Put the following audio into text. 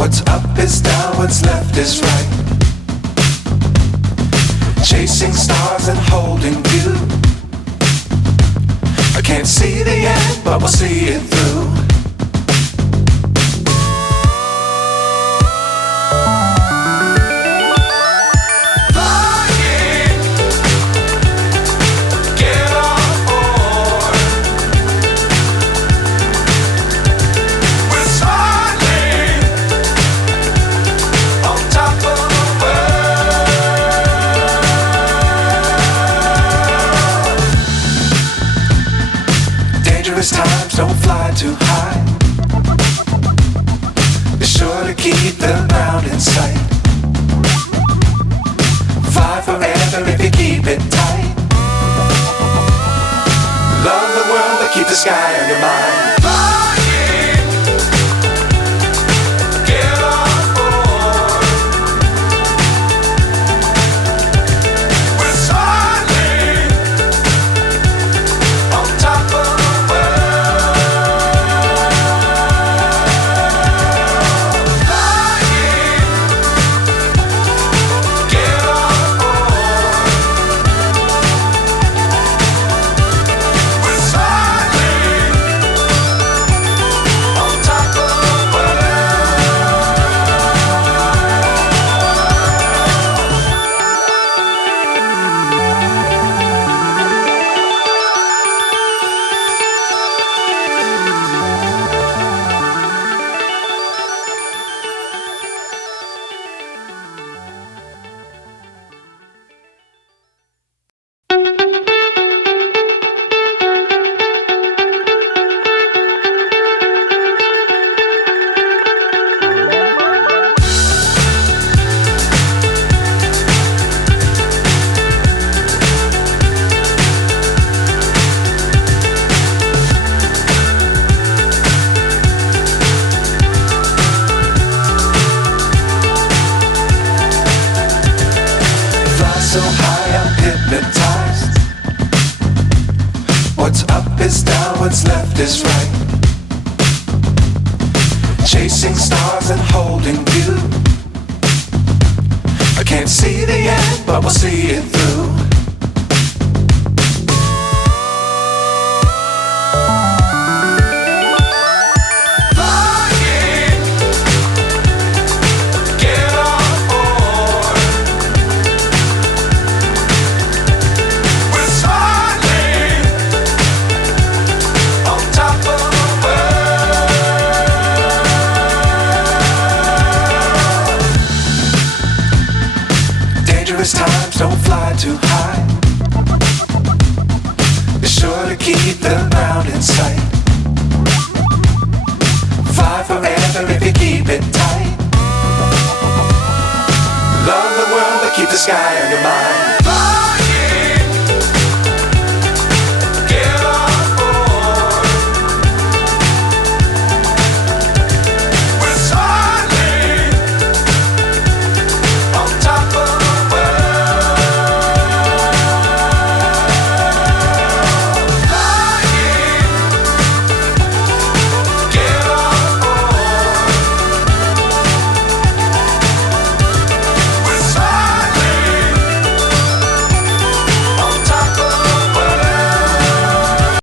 What's up is down, what's left is right. Chasing stars and holding you. I can't see the end, but we'll see it through. Times don't fly too high. Be sure to keep the ground in sight. Fly forever if you keep it tight. Love the world but keep the sky on your mind. So high I'm hypnotized. What's up is down, what's left is right. Chasing stars and holding you. I can't see the end, but we'll see it through. Times don't fly too high. Be sure to keep the ground in sight. Fly forever if you keep it tight. Love the world but keep the sky on your mind.